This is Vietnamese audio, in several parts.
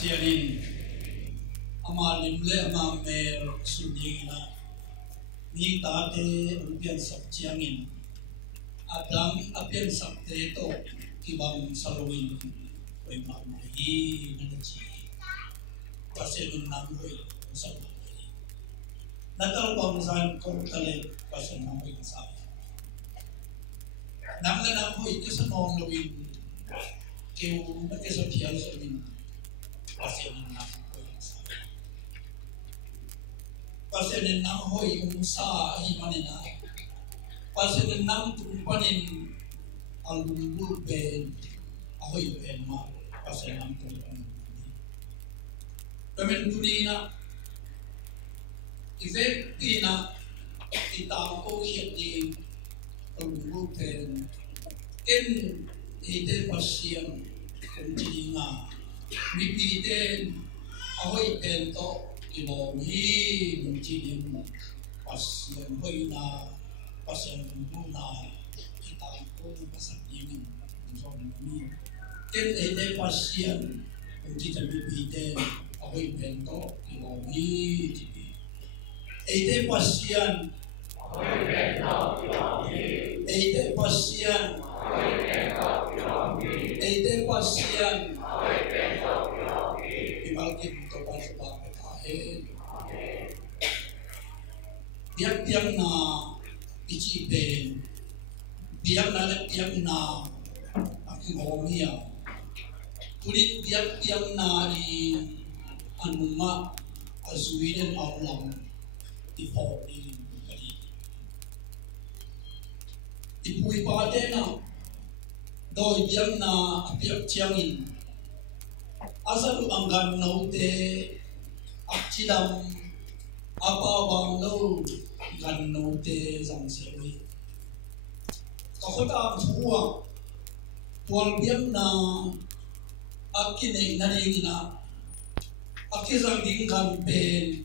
Pasianin ama limle ama mer sundingina ni tate umpian sabjiangin Adam apian sabte to ibang salawin koy mamahi nanaji Pasianin namoy sa mamahi natalbang saan ko talit Pasianin namoy sa namna namoy kasanong lawin kaya nagkasabiyal sa amin Pasianin namoy Pasianin namoy yung sa himanina Pasianin nam tumpanin alulul ben ahoy ben ma Pasianin nam tumpanin kamen dunina ifektina itako hiyati alulul ben in ite Pasian kunjina mipiten ahoy ben to Ibohi mungkin Pasian hoy na Pasian muna itako pasang ingin ini ken ede Pasian mungkin mipiten ahoy bento Ibohi ede Pasian ahoy bento Ibohi ede Pasian ahoy bento Ibohi ede Pasian ahoy bento Ibohi ibalkin to pasang biang na ichipen biang na akimomia kulit biang na i anuma azuiden aulam ipo ini kali ipui padena doi biang na biang chiangin asal anggan naute akcidam apa bang lo gan note zang sewi kakota buang buang biang na akine naningina akizang dingkan pen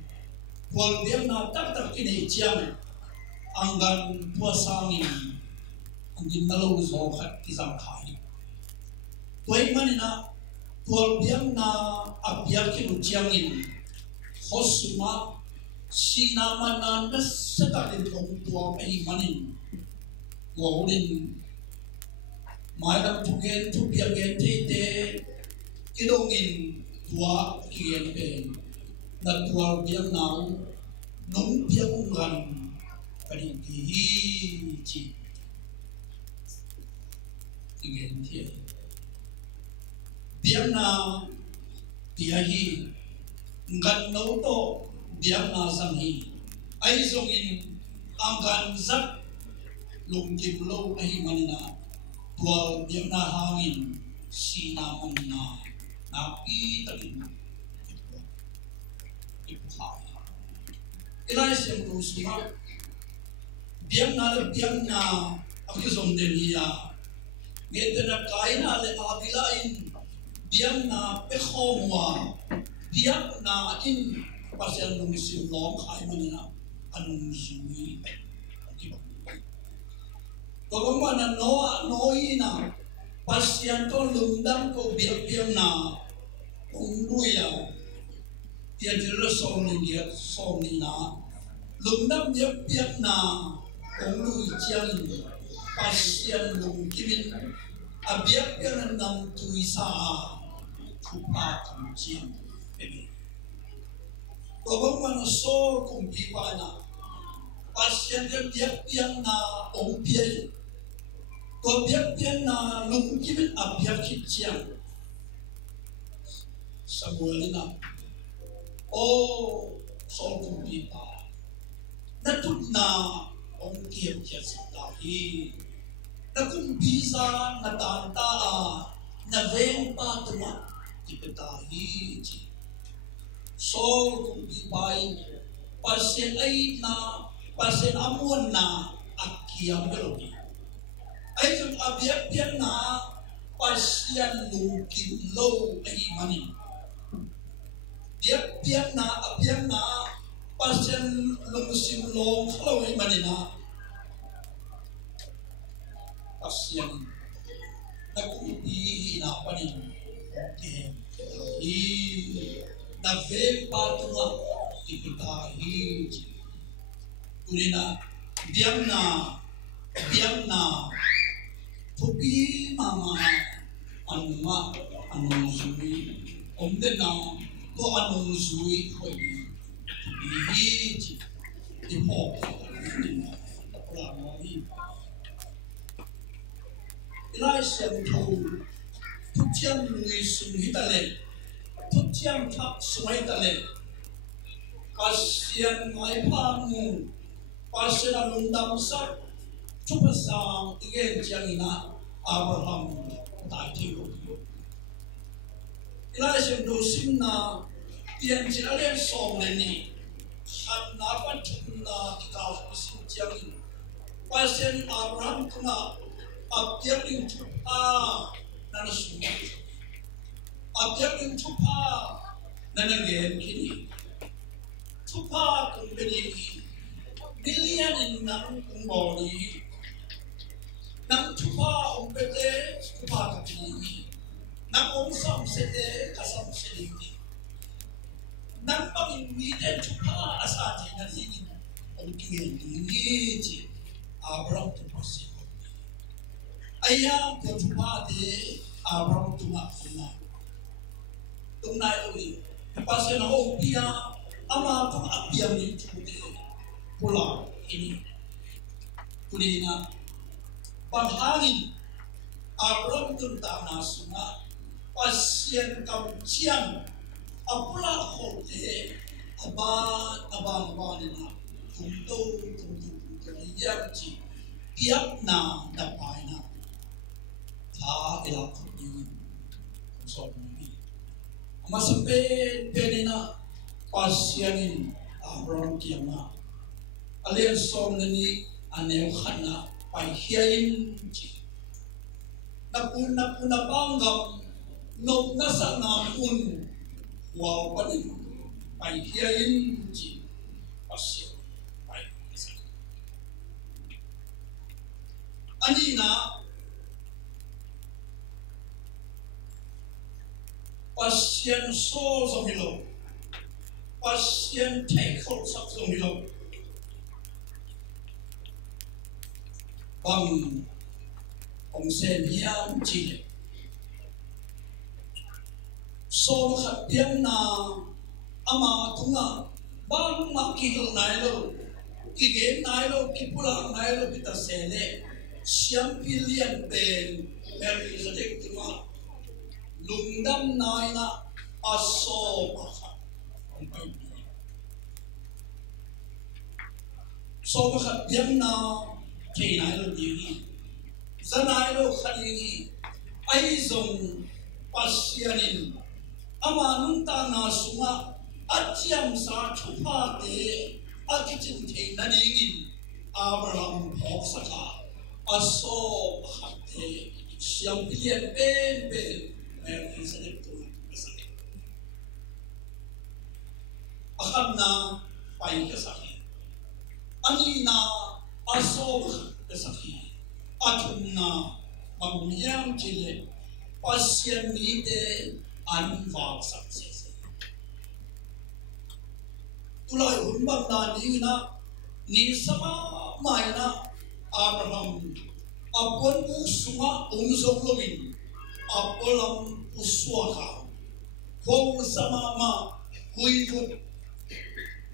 buang biang na tak kine chiang anggan puasangin angin nalo zokat kizang kai tuai manina buang biang na abyak kinuchiangin hosuma sinamanan na setatin kong tuwang ay manin wawulin mayang pugen tubiagen tete kilongin tuwa kigen pen na tuwang biyang nao nung biyang ngan panitihi kigen tiyan biyang na tiyahi ngan nao to biang na sanghi ay zongin angkan zat lungkim lo ay manina tuwal biang na hangin sinaman na napitalin ipuhay ilay siyang kusuma biang na akizong deniya ngete na kain na le abilain biang na pekhomwa biang na in Pasian nungsi long kai manina anung sui kalau mana noina Pasian to lundang ko biang na ungduya dia jelas soni na lundang biang na ungdu jiang Pasian lungkimin abiak kan nang tuisa chupa kamjiang Kau mana so kumpi pana, Pasian dia biang na ompiai, kau biang na lungkimin abiak kiciang, semuanya oh so kumpi pana, natut na omkiam kiasitahi, nakum bisa natanta na vempa tuma dipetahi. So kung ibay Pasian ay na Pasian amuan na akiyang melogi ay kung abiyak na Pasian lungkin low ay manin biyak na Pasian lungsim long low ay manina Pasian nag-ubihi na panin na ve patunga ikuta hi kulina biang na thupi mama anuma anung sui omde na ko anung sui khoi hi di mo ni la mo ni lai sem thu thúc chiang người sung hít ta lên thúc chiang thắp sung hít ta lên kasian ngai pa mu pasena lundam sak chupa sang igen chiang ina Abraham đại thiêu lai sem do sim na tiền chỉ lên song lên ni han na pan chun na tikao sim chiang in pasen Abraham kuna abdiak in chupa nana suma abdiak in chupa nana gen kini chupa kung beni million in nang kung boni nang chupa umpete chupa kini nang sam sete kasam sete nang pangin miten chupa asati na hingin ongkingen ni ji Abraham chupa si ayam ko chupa de Abraham tuma kuna tunai oi pasen ho pia ama tu apiam ni chude pula ini kulina panghangin Abraham tun ta na sunga pasien kam chiang apula ho de aba ni na tumto yam chi piak na da pai na ta ila khuni so ni amasampe penina pasianin Abraham kiama alian som ni aneu khana pai hiain chi napuna banggam nom nasa namun wa panin pai hiain chi pasio pai anina pasien so zomilo pasien take hold sak zomilo bang ông sen hiam chi so khat piang na ama thunga bang ma ki lo nai lo ki ge nai lo ki pula nai lo kita sele siam pilian ben mer izadek tunga lungdam nai na aso pakha so khat piang na ke nai lo ni zanai lo khali ai zong pasianin ama nunta na sunga achiam sa chupa de akichin the naningin Abraham phok saka aso khatte siam pilien ben mer isale tu isale akhamna pai ka sakhi ani na aso ka sakhi atunna mamiyam chile pasian ni de anwang success tulai humbang na ni sama mai na Abraham apon usuma umzong lomin apolam uswaka ko sama ma huikut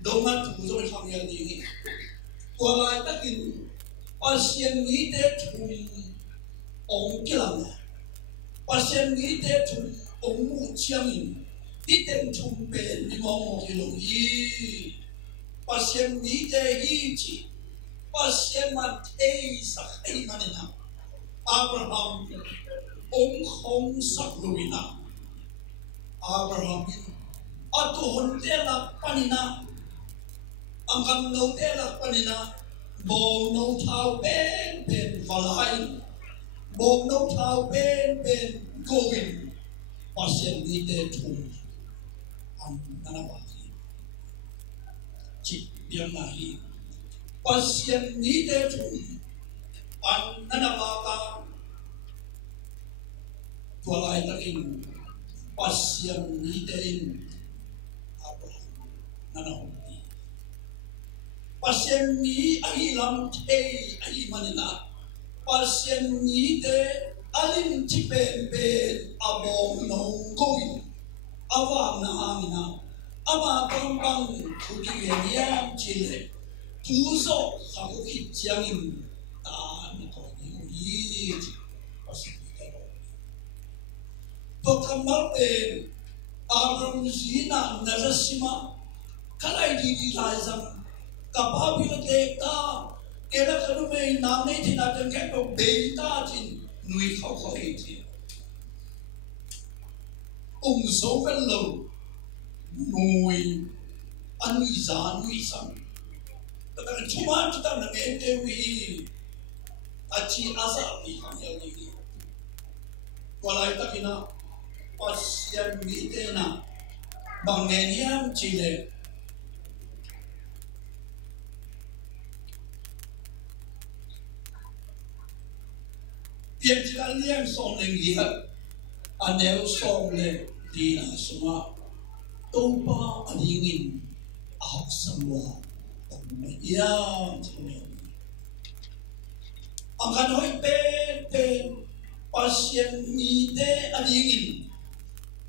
dongat uzong hamya ni walai takin pasien ni de thum ong kilang pasien ni de thum ong mu chiang ti tem thum pe ni mo kilong yi pasien ni de hi chi pasien ma te sa ai manina Abraham ong khong sak luina Abraham atu hontela panina angam no tela panina bo no thao ben valai bo no thao ben going pasien ni de thum ang nanabaki chi biang nahi pasien ni de thum ang nanabaka tualai takin pasien ni tein Abraham nanong pasien ni ahilam te ahi manina pasien ni te alin chipen ben abong nong koi awa na amina ama bang kudiyan chile tuso hakukit jiangin ta niko ni pasien pagkamal Abraham zina narasima kalay di lazang kapabila tekta kaya kanu may nanay tinatang kaya beta tin nui kau kau iti so fellow nui anui za nui sang tapi cuma kita nangete wi aci asa ni yang ini walai takina pasien mitena bangeniam Chile Pian liang song leng lihat anel song le di semua topa alingin ahok semua yang angkan hoi pen pasien mite alingin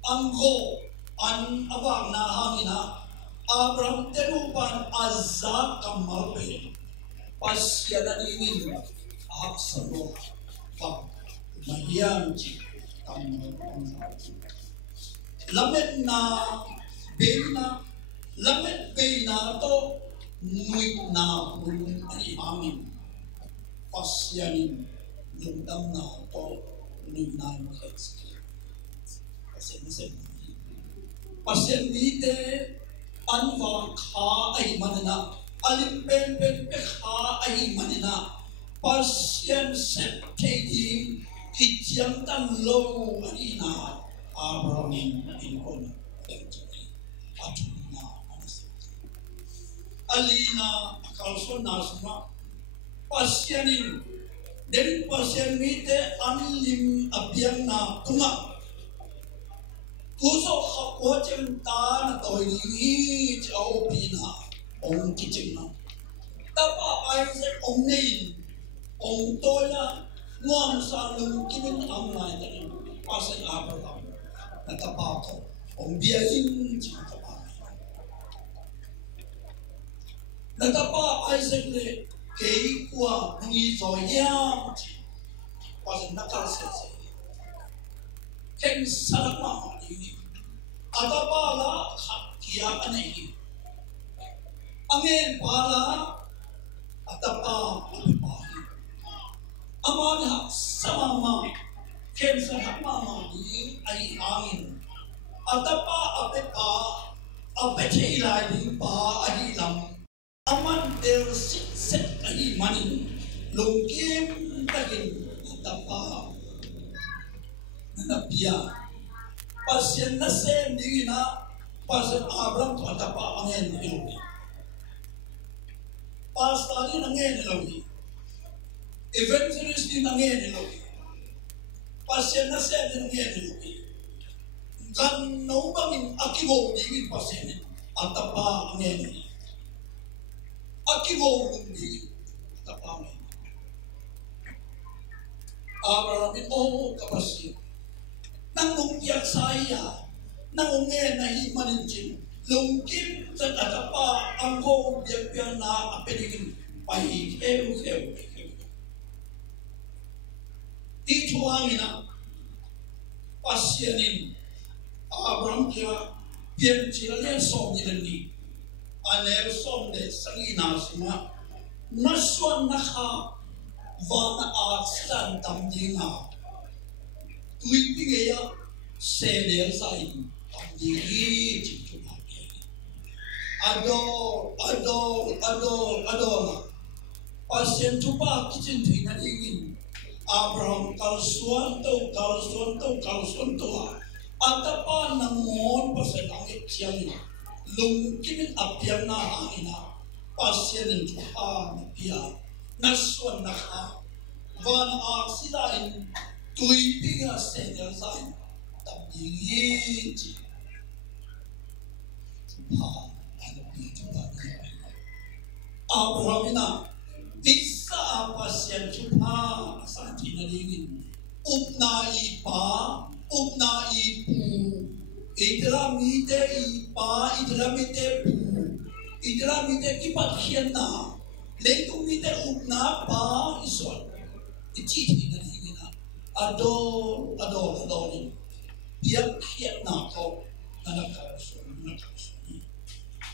anggo an abang na hangina Abraham terupan azab kamal pe pasien alingin ahok semua Mahiyang lamet na to nuit na pulong ay amin pasyanin lundam na to nuit na pasyan dite anwa ka ay manana alimpen pe ka ay manana pasyan septedi Kijang tan low alina Abraham inkon atuna alina kalson nasma pasyanin den pasyan mite anlim abyang na tunga kuso hakwachen ta na toini chao pina ong kiching na tapa Isaac ong nein ong toya Ngom sa lung kimin ang lai tani pasay Abraham natapato ang biyahin sa kapamay natapa Isaac le kay kuwa nungi zoyam pasay nakasese keng sarama ini atapa la kiya anay angin pala atapa apipahi Amana sama kensa mama ni ay angin atapa apepa apetila ni pa ahilam aman der set ahi manin lungkim tagin atapa nanapia pasien na sen di na pasien Abraham to atapa angin ilmi pastali nangen ilmi Evangelist din nangyayari loki. Pasyan na siya din nangyayari loki. Kan naubangin akiwo digin pasyanin. At apa nangyayari. Akiwo digin. At apa nangyayari. Abraham ito kapasya. Nang lungkiyak saya. Nang ungay na himaninjin. Lungkim sa atapa ang ko biyak na apedigin. Pahikew. Itu angina pasyanin Abraham kaya pian chilale som ni aner som de sangina sima naswan nakha wana aksan tamdinga tuipigeya seder sain tamdingi chichuma ador pasyan tupa kitchen tuina ingin Abraham kalsuan to atapa nangon pasal langit siang lungkimin apian na angina pasyan ng Tuhan pia naswan na ka van aksilain tuipiga sedel sain gì chỉ họ anh bị chúng ta đi Abraham na bisa pasien chúng ta sang chỉ là đi upna ipu idramite ipa idramite pu idramite kipat khian na leitung mite upna pa isol chỉ là đi na ado ni dia khian na ko na so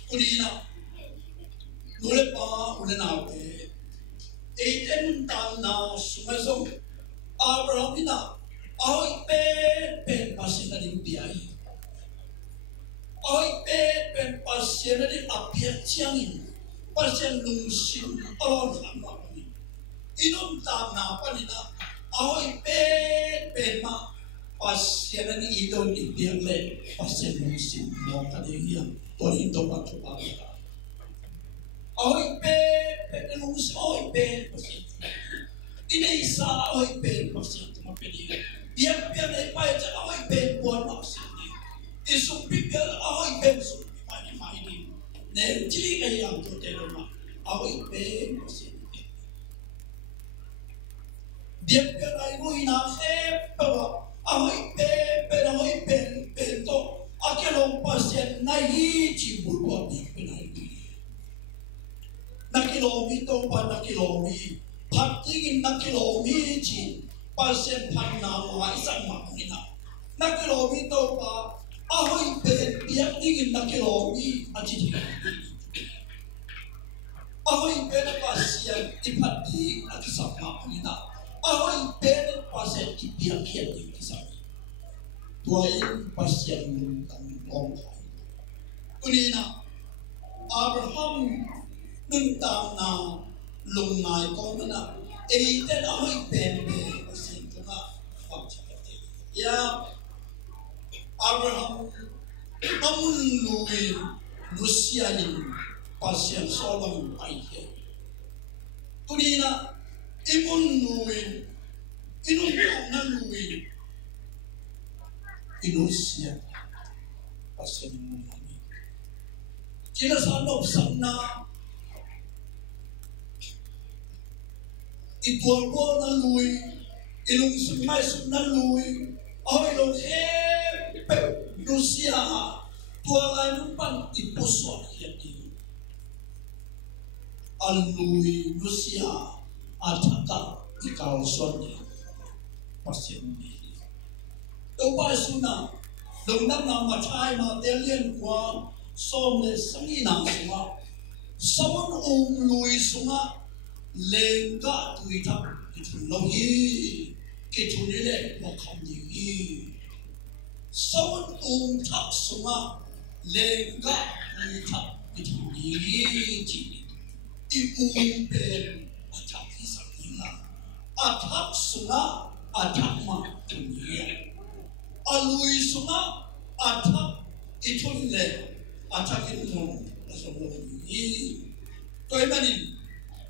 kulina nule pa ule na pe eten tan na sumaso Abraham ina oi pe pasina di biai oi pe pasina di apia chiangin pasien lung sin on ma ni inum tam na panina oi pe ma pasien ni idon di biang le pasien lung sin mo ka de ya to indo pa to pa oi pe lung sin oi pe pasien ini isa oi pe pasien ma pe di biang le pa ja oi pe buat pasien isung pipel oi pe su mai ni ne chili ka yang to te ma oi pe pasien biang ai lui na fe pa oi pe to akelo pasien na hi chi bu bo ni pe nai na kilomito pa na kilomi phát tingin na kilomi chi pasien pan na wa isang ma ni na kilomito pa ahoy pe biak tingin na kilomi achi ahoy pe na pasien ipati at sa ma ni na ahoy pe na pasien ipiak hian ni sa tuain pasien ang long khai kunina Abraham nung tam na lung ngai ko na ten ahoy pen pasien ko na pagchakate ya Abraham amun lui Lucianin pasien solom ai he kunina imun lui inun na lui inusia pasien mo ni kila sa loob na itualbo na lui ilung sumay na lui ay ilung Lucia tualay ng pan ipuswa yati alui Lucia ataka ikaw swati pasien ni to pa suna dong nam na machay ma telien kwa som le sangi na sunga sawon lui sunga lengga tuita kitullohi kitulile makamdi sawon thak sunga lengga tuita kitulili ti pen atak isakina atak sunga atak ma tunia alui sunga atak itulile atak inun asomoni toy manin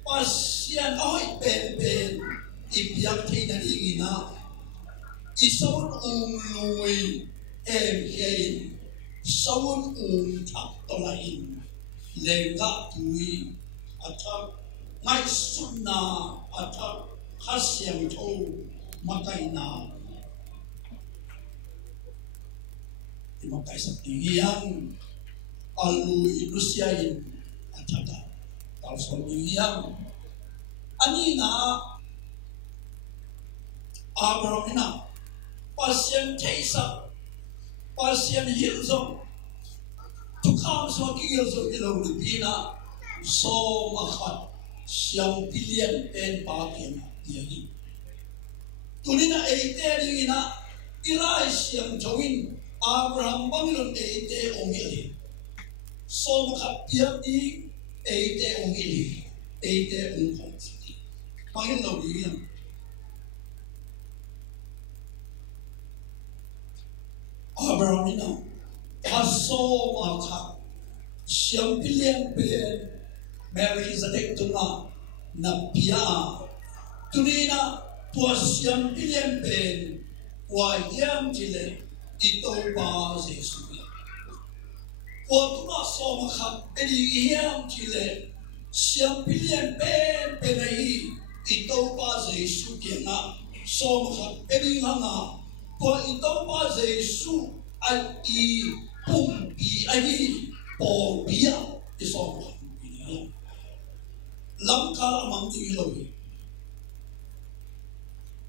pasien oi pen ibiak na ingina isawon lui hein sawon thak tolain lengga tui atak ngai sunna atak khasiam tho makaina imakai saktiyan alui lusiain ataka kalsoniyan anina Abraham pasien teisa pasien hilzo tukam so kilzo ilo lupina so makhat siang pilihan pen pakin diani tunina eite ina ilai siang jawin Abraham bangun eite ongili so makhat diani eite ongili eite ongkong pangin lo diyan Abraham ina aso makhat siang pilihan pen Melchizedek tunga na pia tunina tua siang pilihan pen wa yam jile ito ba Giêsu qua tu na so ma khat edi hiam chile siam pilien pe nei ito ba Giêsu ke na so ma khat edi nga qua ito ba Giêsu ai i pum bi ai po bia i so ma khat ni lam ka amang ti lo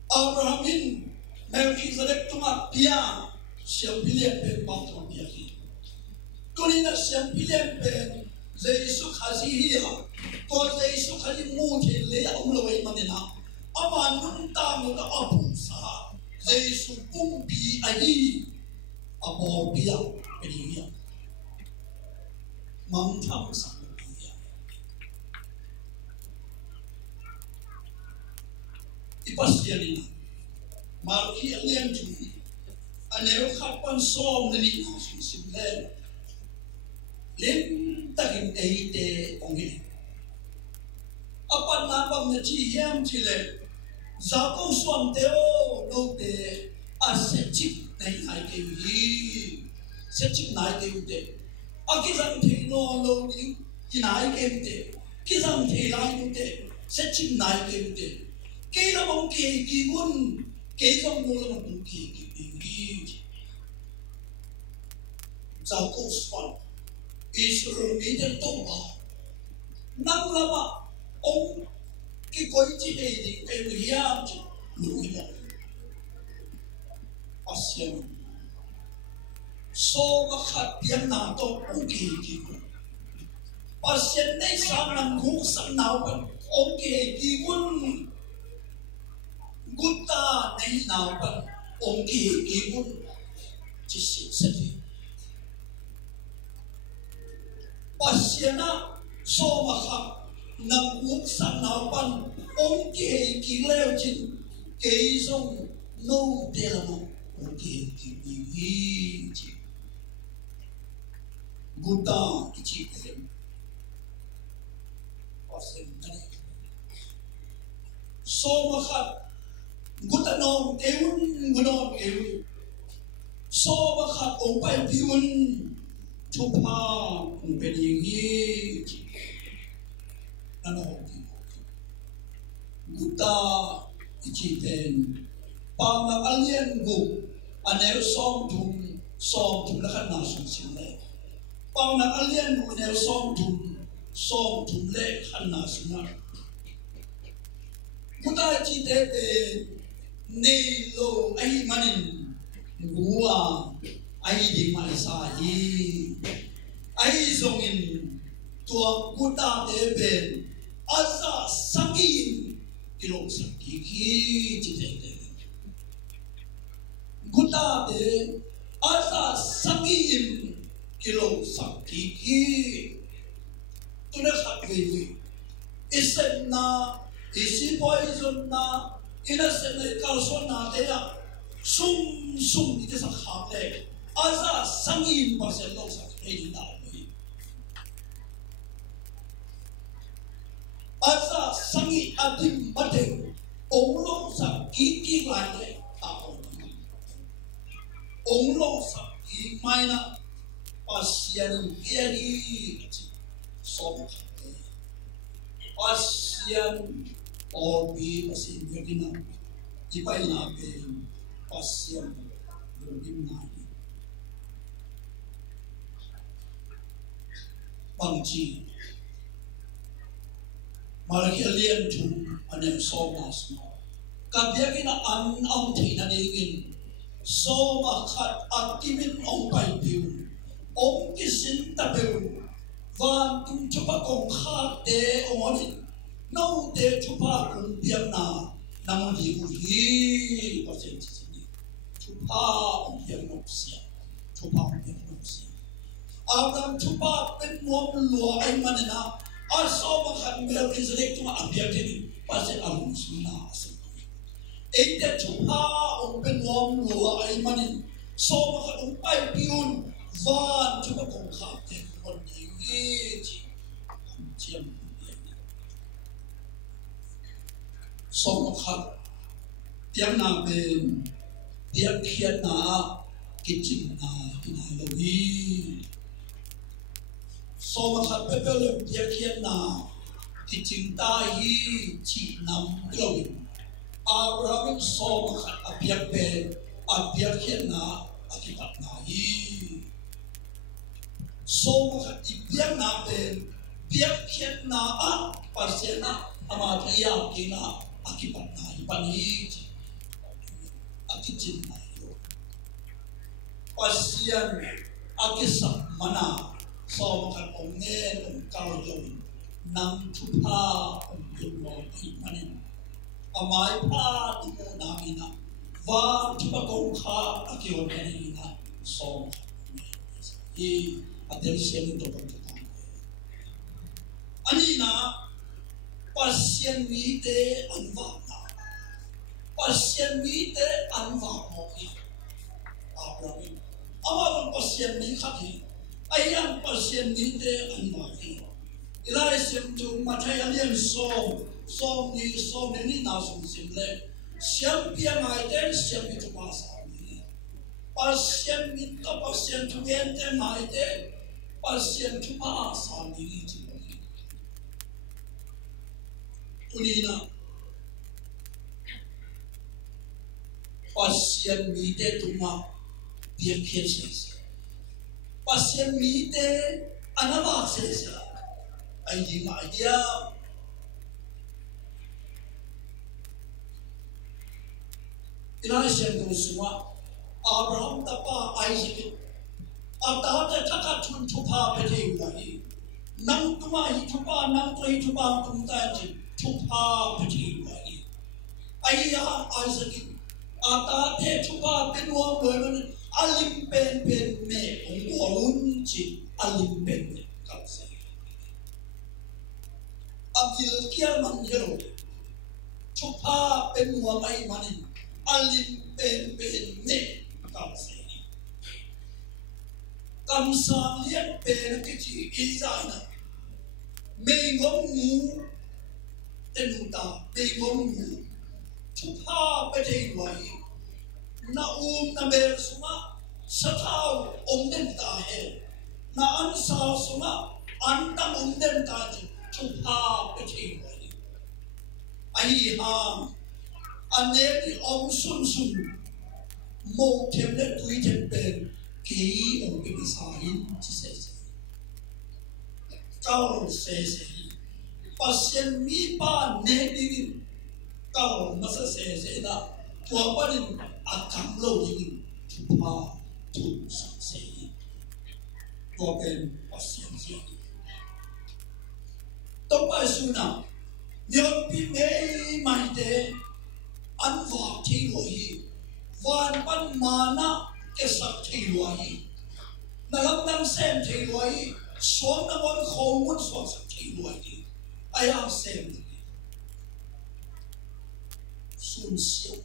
Abrahamin Melchizedek tunga pia siam pilien pe pa tunga pia Tulina siang pilihan pen Yesu kasih dia, to Yesu kasih mungkin le umlawai manina, aman nunta muda abu sah Yesu umbi ayi abo biya peniya, mangtam sang biya. Ipasya nina, marki alien juni, anero kapan som nini nasin simple. Lim takin eite ongi. Apan napam na chihiam chile. Zato suam teo no te asechik nai kewi. Sechik nai kewi te. Akisang te no no ni kinai kewi te. Kisang te lai no te. Sechik nai kewi te. Kila mong kewi kun. Kila mong mong kewi. Zato suam. Israel medan toba nam lama ông cái coi chỉ để đi cái người hiam chứ lùi đó Asian so mà khát tiếng nào to ông kỳ Asian này sang nằm ngủ sang nào vẫn ông kỳ quân gutta này nào vẫn ông kỳ quân chỉ sẽ Pasiana so makha nam nguk san nào ban ông kê kí leo chín kê sông nô tê là một ông kê kí bi chi Buddha chi kê Pasian này so makha Buddha nom kêu so makha ông bay piun Chupa umpedingi ano guta ichiten pang alien gu anel som tum lakan nasun sinle pang alien gu anel som tum le kan nasun guta ichiten nei lo ai manin gua ai di mai sa hi ai zongin tua guta te ben asa sakin kilong sakki ki chite guta te asa sakin kilong sakki ki tuna sakki isen na isi poison na ina sen kalson na te ya sum ite sa khale Asa sangin pasal lo sa hindi tao ni. Asa sangi adim mate onglo sa kiki lane tao ni. Onglo sa kimay na pasyan kiyani so pasyan orbi pasin yun na ipay natin pasyan yun na. Bangji malaki alien tu anem so mas no kabya kina an thi na ningin so makhat akimin ong pai piu ong kisin tabu van tum chupa kong khat de ongoni no de chupa kong piam na nang li hi pasen sini chupa ong piam no sia chupa ong piam no sia Adam chupa pen mo luo ay manina aso makhan Melchizedek tuma abiyag din pasen ang suna ente chupa ong pen mo luo ay manin so makhan umpay piun van chupa kong kapten on ingi chiam so makhan tiang na ben tiang kiat na kitchen na hinalawi. So makapepel biakyan na kitchen tahi chi nam glowin. Abraham so makapiakpen abiakyan na akipat na hi. So makatibiyang natin biakyan na parsena amataya kina akipat na ipanit akitchen na iyo. Pasyan akisak mana so makapongen ang kaulawin nang tupa ang yunmo imanin. Amay pa di mo namin na va tupagong ka akiyon kanina so makapongen. Atensyon ito pagkakang. Anina, pasyan mite anwa na. Pasyan mite anwa mo ki. Abraham. Amang pasyan ni kaki. Ayan pasyan mite anwa ki. Ilay simtu matay alien som ni nasong simple. Siyang piyangay din, siyang ito pasa. Pasyan mite, pasyan tugente maite. Pasyan tupa sa niliti mo. Tunina, pasyan mite tuma biakyan sesa. Pasyan mite anabak sesa. Ay di maaya. Inasyan ko suma, Abraham tapa Isaac. Atata takatun tupa pete wahi. Nang tumahi tupa, nang tumahi tupa kumtaji tupa pete wahi. Ayah Isaac. Atate tupa penuang wahi. Alim pen me ungolun ci alim pen kapsa. Abil kia manjero. Tupa penuang ay manin. Alim pen me kapsa. Kamsa liat pen kecil izana, mengom mu tenuta mengom mu, tupa pete wai, na na bersuma satau omden tahe, na ansa suma antang omden tahe, tupa pete wai. Ayah, ane om sun mo temle tui tempen. Kỹ một cái misahin chỉ sẽ cao sẽ pasien mi pa ne đi cao mà sẽ là tua pa đi cam lâu đi pa tu sẽ tua bên pasien sẽ tông bài su nào nhớ bị mê mai thế ăn vào thì rồi van pan mana kesak thiluai, nalam nam sem thiluai, suam namon khomun suam sak thiluai, ayam sem, sun siu,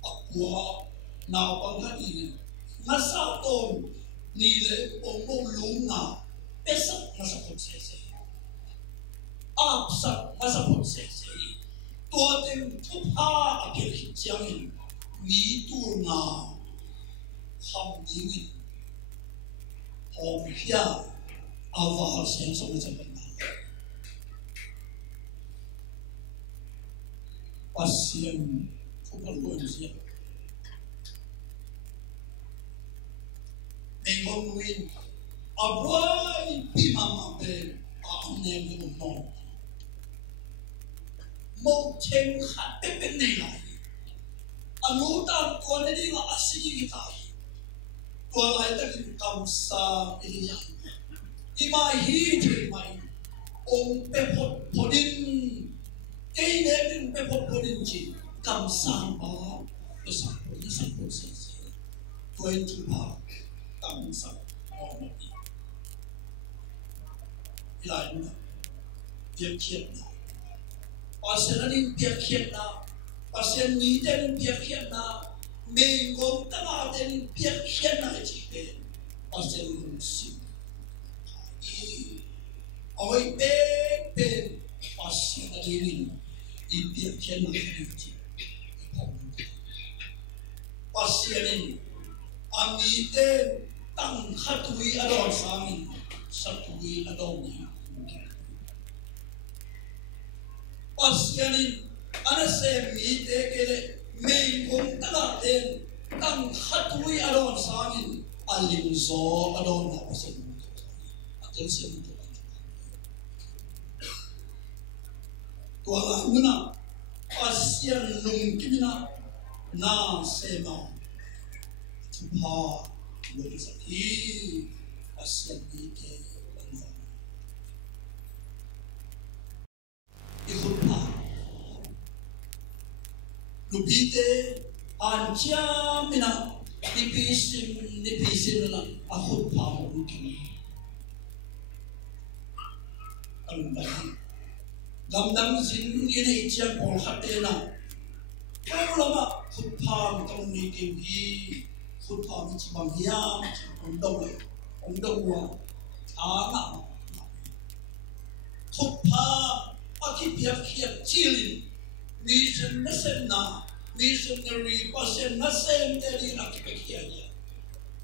akwa, naw pangkat ini, ngasa ton, nile omong lunga, pesak ngasa pun sese, apsak ngasa pun sese, tuatem tupa akil hijangin, mitur na. Không những hồn gia vào xem sống cho mình pasien không có lỗi gì mình mong muốn avoid bị mama về ông nem như một một trên khát bên này lại anh muốn ta còn đi là asing kita tua lai ta kin kamsa iliyan imahi thi mai om pe podin kei ne din pe podin chi kamsa ba to sa po se going to pa kamsa mo ilai na biakhiat na pasenadin biakhiat na pasen ni den biakhiat na mình gồm tất cả những việc hiện nay chỉ về ở trên vùng sinh ôi bên ở sinh là gì những việc hiện nay chỉ ở sinh amite tang khatui adon sangin satui adon ni pasianin anase mite kele main kong taga ten tang khatui adon sangin alim zo adon na pasin atin sin to tuala muna pasian lung kimina na sema tupa lung sakhi pasian mite anza ikutpa lubite ancha mina nipisin na akut pa mo kini alumdani gamdang sin ini ichian pol khatena lama khut pham tong ni ke gi khut pham chi bang hiam om dong wa na khut pha aki piak khiat chilin mission na sen na missionary pasen na sen te ri na ki khia ya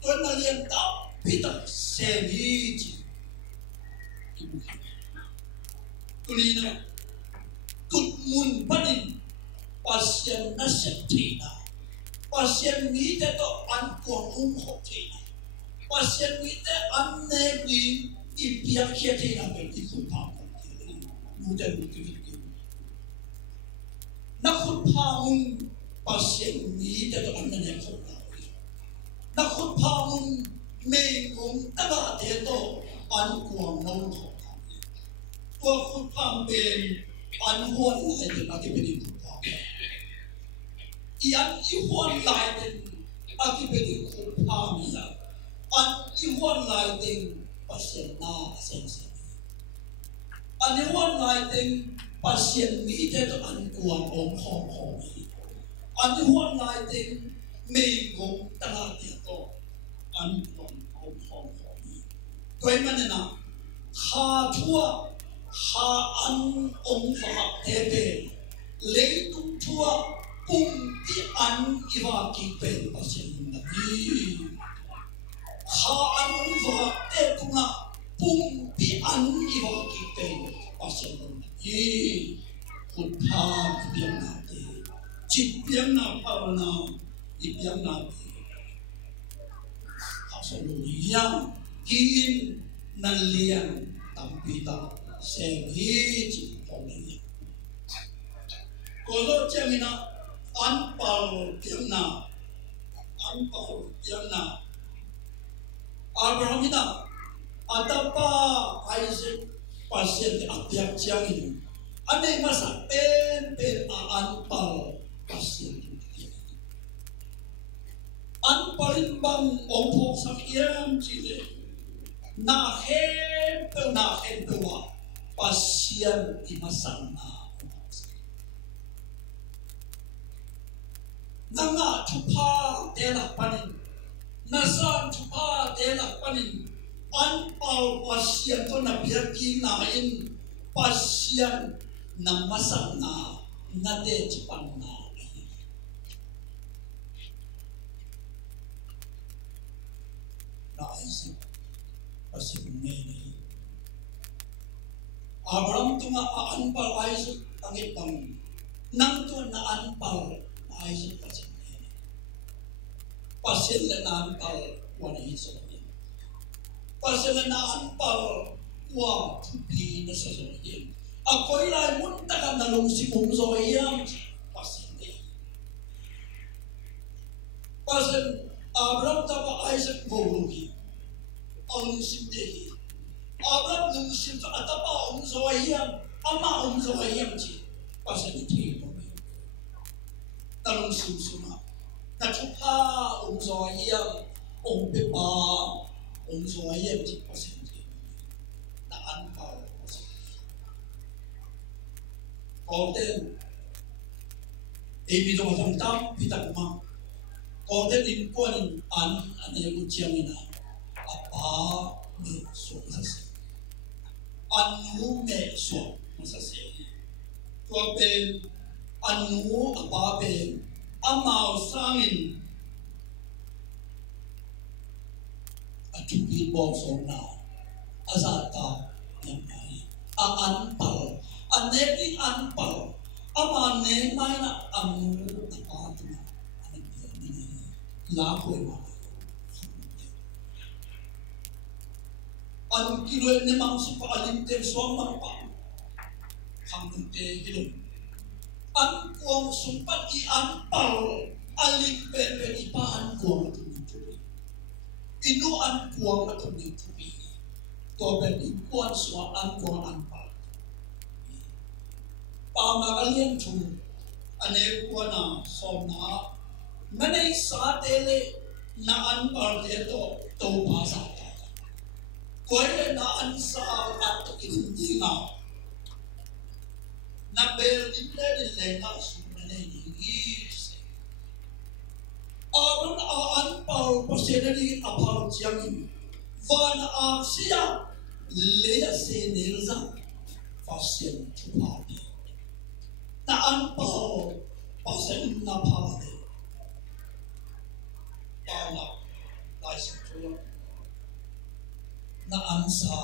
ton na lian ta pita se ni chi kulina kut mun panin pasien na setina pasien ni te to an kuang hotina pasien ni te an ne gi ipia khiatina be ti khut pa mu te mu ti na khut pa mun pasien ni te to an ne khut na khut pa mun me kong ta ba te to an kuang nong ho tua khut pa ben an huan lai te na ke be ni khut pa ian i huan lai ten a ki be ni khut pa mi ya an i huan lai ten pasien na sen sen an i huan lai ten pasien ni te to an kuang om hom hom an i huan lai ten me kong ta ba te to an kuang om hom hom toi man na kha thua ha an om fa te be le tu thua pung ti an iwa ki pen pasien na ni ha an om fa te kunga pung ti an iwa ki pen pasien na ni khut pha piang na te chit piang na pa na i piang na te ha so lu yang kin nan lian tam pi ta se hi chi pong ni ko lo chamina an pal piang na Abrahamina atapa Isaac pasien apiak chiangin ane masa pen an pal pasien an palin bang ompok sakiam chile na hen pe wa pasien imasang na nanga thupa tela panin nasan thupa tela panin an pal pasien to na biaki na in pasien na masang na de chipan na Isaac pasien ni Abraham tunga an pal Isaac tangit tang nang to na an pal Isaac pasien le na an pal wan Isaac pasien le na an pal wa thupi na sa so yin akoy lai mun ta kan na long si mong so yam pasien ni pasien Abraham ta ba Isaac mo lugi ang sim de Abraham nung sim ta atapa ong so yam ama ong so yam chi pasien ti mo talong sim suma na thupa ong so yam ong pe pa ong so yam chi pasien ti na an pa Koten, ebi dong dong tam pitak ma. Koten in kuanin an ane uciamina apa me so masase. Anu me so masase. Koten anu apa be amau sangin pin bom som na azata yang mai anpal aneki anpal ama ne mai na amu apatu na ani la ko ma an kilo ne mang su pa alim te so ma pa ham te hilum an kuang sumpat i anpal alik pen ipan kuang tu inu an kuang tu ni tu bi to ben kuang so an kuang an pa pa ma alien tu ane kuang na som na mane sa tele na an par de to pa sa ta koi na an sa at kin ni na na bel ni le na su mane ni Aron anpal pasenari apal tiangin van asia leya senelza fasien chupati na anpal pasen na pale pala laisatula na ansa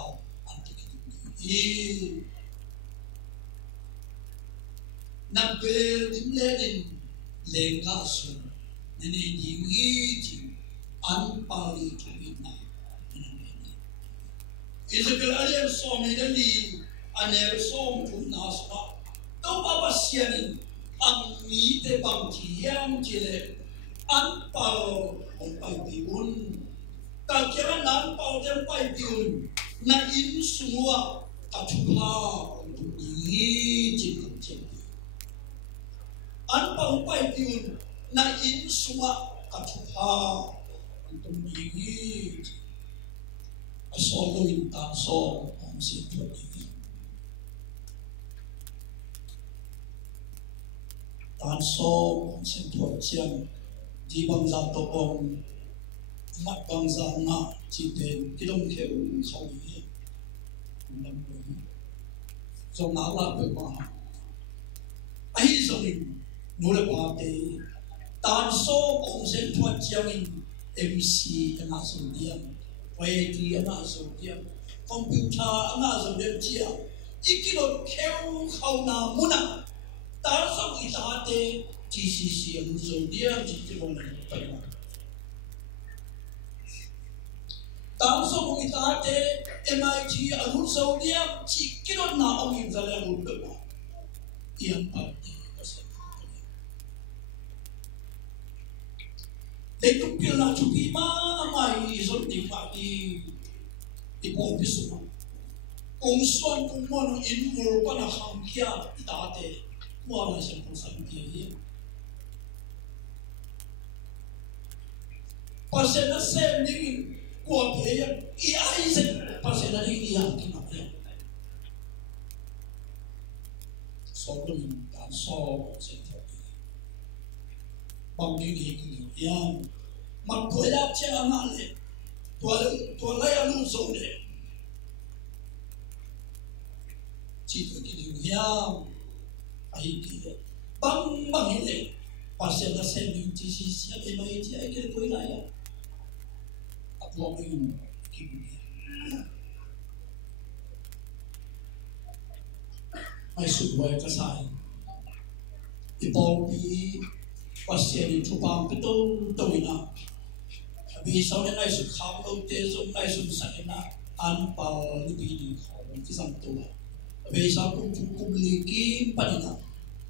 antikini na bel dimledin lengasun nene dingi anpali tuina Isabel alien som ni aner som tuna sma to baba sianin ang mi te bang tiang chile anpal on pai piun ta kira nan pal tem pai piun na in semua katupa untuk dingi cipta cipta anpal pai piun na in semua katuha untuk diri asal intan so masih terjadi tan so masih terjadi di bangsa topong mat bangsa na citen kidong keu kau ini so nala berapa ahi solim nule pate tan so kung sen tuat siangin MC ang asong diyan, pwede ang asong diyan, komputer ang asong diyan siya, ikilot keu kau na muna, tan so itate GCC ang asong diyan, ikilot na tayo. Tan so itate MIT ang asong diyan, ikilot na ang imzala ang ulo. Iyan pati. Itu pila cuti mana izon di pagi di office mo. Kung suan kung mo inmul pa na hamkia itate wala siya kung saan kaya. Pasal na sending kuat ya iaisin pasal na iyan kinaya. Sobrang dan so sentro. Pagdini yang magkulat siya ang mali tuwalay ang luso de cito kiniyang ay kaya pang mahili pasya na sending GCC at MIT ay kinikuilaya at wala yung kibuya may subway kasahin ipopi pasya ni chupang pitong tawina. Abi sa na isu kamlo te so na isu sa na anpal ni bini ko kisang tuwa. Abi sa kung kumliki panina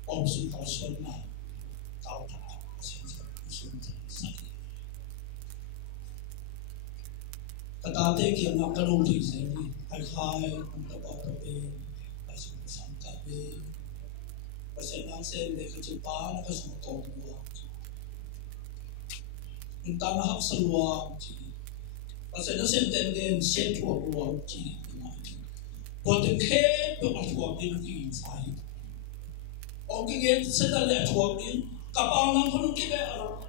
opsun person na tao ta sa katate ki ang kanuli sa ni ay ang tapapape isu sangkape pasya na sen de kachipa na kasutong Unta na hak sa luwag kasi na sentenden sentro luwag ji Bote ke to atwag din ang insay o kigit sa dali atwag din kapang ng kunong kibe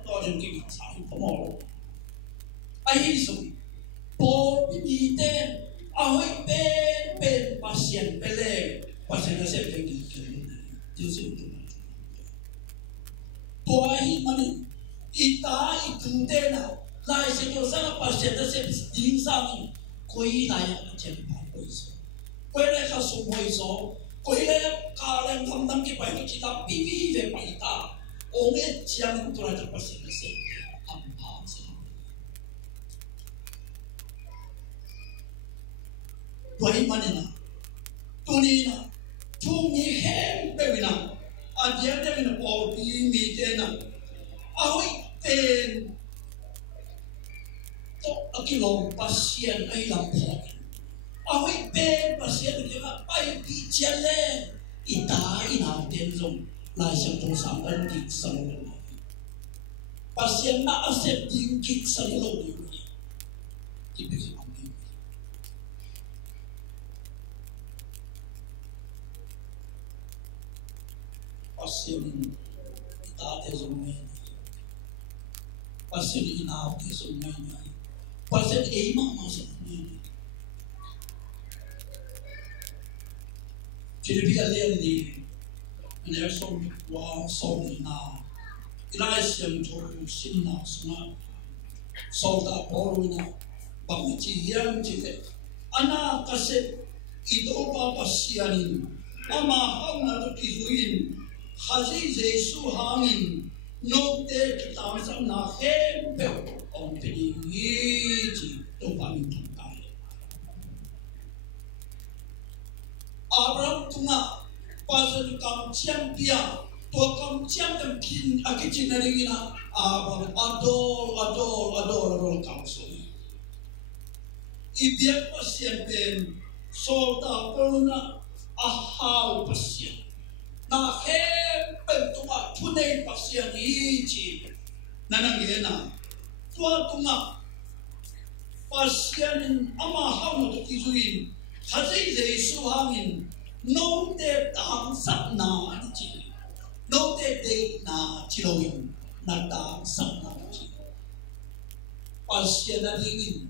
to din kigit sa pamolo ay iso po piniten ahoy pen pasyen pele pasyen na sentenden Diyos ito po ay manin ita itundena lại sẽ có sang pasien đã sẽ tin sang quay lại ở trên bàn quay số quay lại cả số quay số quay lại cả lần thăm năm cái bài cái ta bibi về bài ta ông ấy chẳng tôi là pasien sẽ âm phá sẽ quay mà nè tôi đi nè chung mi hem về nè anh em đây mình bỏ đi mi thế nè ôi tên to cái lòng pasien ấy làm phò ôi tên pasien cái mà bay đi chơi lên ita nào tên dùng lại sang trong sáng ân kịch sang lâu pasien na accept din kịch sang lâu đi thì bây giờ ông đi pasien ita thế dùng này pasien nào thế dùng này pasien ấy mà dùng này chỉ biết liên đi anh em sống qua sống đi nào ilai xem cho xin nào xem sau ta bỏ rồi nào bằng chỉ hiền chỉ thế anh ta sẽ itu apa pasien ama hang na tu kizuin haji Yesu hangin note kita sang na hempe ông pedi chỉ tu pamin thang Abraham tunga pasal kam chiam pia to kam chiam tam kin akichi na ringina Abraham adol kam so ibiak pasien pen solta poluna ahau pasien na hem pen tunga tunai pasien ichi nanangena tua tunga pasien ama hau na kizuin Haji Yesu hangin no te tang sap na chi no te de na chi loin na tang sap na chi pasien na dingin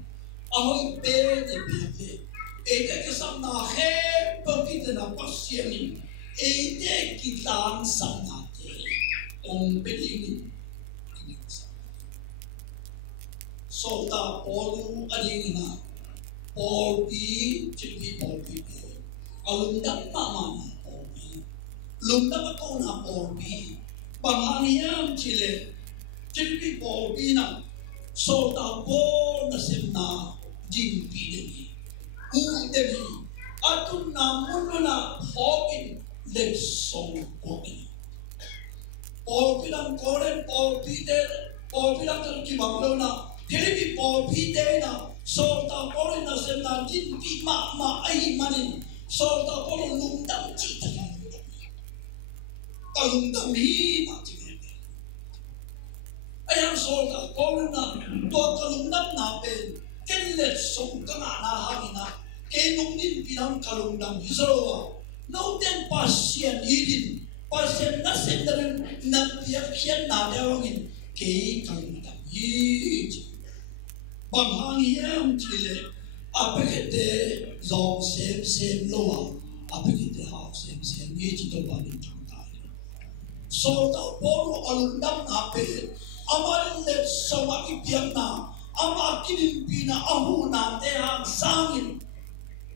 ahoy pe de pe e te sap na he pa kit na pasien e te ki tang sap na te om pe dingin so ta polu adingin na Paul P. Jadi Paul P. Alumdam mama Paul P. Alumdam ako na Paul P. Panghaniam Chile. Jadi Paul P. na so ta Paul na simna Jim P. deni. Deni. Atun na mundo na hopin leksong koki. Paul P. lang koren Paul P. Paul P. lang terkibang na. Jadi Paul P. na so ta polo na sem na tin pi ma ai manin so ta polo lung dam chi ta lung dam hi ma chi ai so ta polo na to ka lung dam na pe ken le song ka na ha ni na ke nung din pi nam ka lung dam hi so no ten pasien idin pasien na sem da na pia khian na de ngin ke ka lung dam hi bằng hàng em chỉ là apekete dòng xem lo apekete học xem như chỉ tôi bảo đến thằng ta so tao bỏ alun đam na pe amarin le so ma ki piang na ama kinin pina ahu na te hang sangin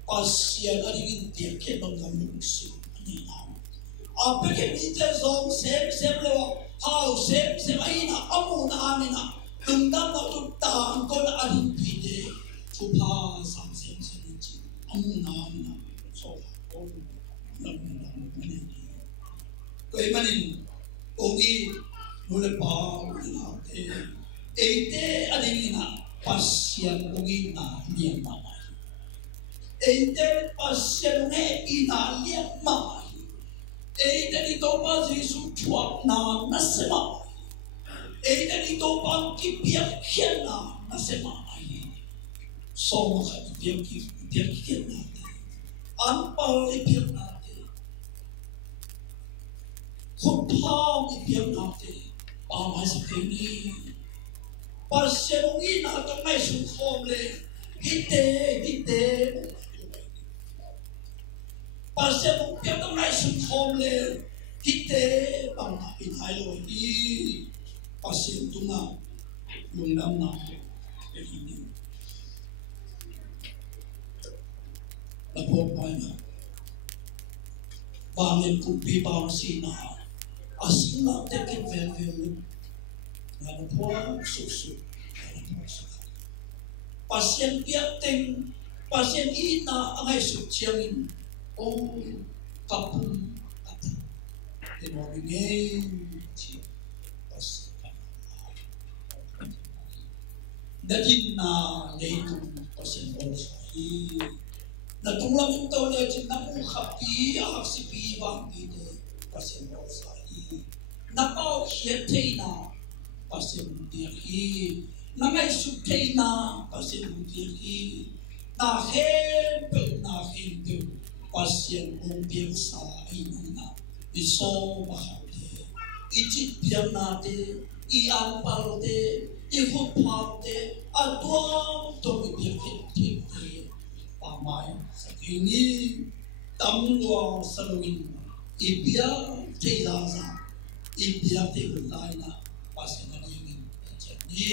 pasien aringin tiang ke bang ngam su ani na apekete dòng xem lo how xem ai na amu na ani na lung dam na tu tang kon adin pide tu pa sam sem sem chi amu na so ko nam mani koi manin ogi nule pa na te adin na pasien ogi na lian ma te pasien ne ina lian ma te ni to pa Yesu chuak na sema ấy là đi tô băng cái việc khiên nào nó sẽ mà ai so mà cái việc khiên nào ăn bao cái việc nào thì hút thao cái việc nào thì bao mai sẽ thấy đi bao xe đông ít nào trong này sụt khom lên hít tê bao xe đông biết trong này sụt khom lên hít tê bằng hình hai rồi đi pasien tunga lung dam na ini lapor mana bangin kumpi bang sina asing tekin vel lapor susu pasien piateng pasien ina angai suciangin oh kapun Dadin na leitung pasien olsahi na tunglang ito na namu happy aksipi bang ide pasien olsahi na pau hietay na pasien dirhi na may sutay na pasien dirhi na hempel pasien umpir sa inuna iso mahate ijit biang nate iampal te ihupal te atuam to biang te pamai sakini tamluang saluin ibia te laza ibia te laina pasien ngin jadi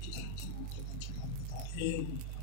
itan to kan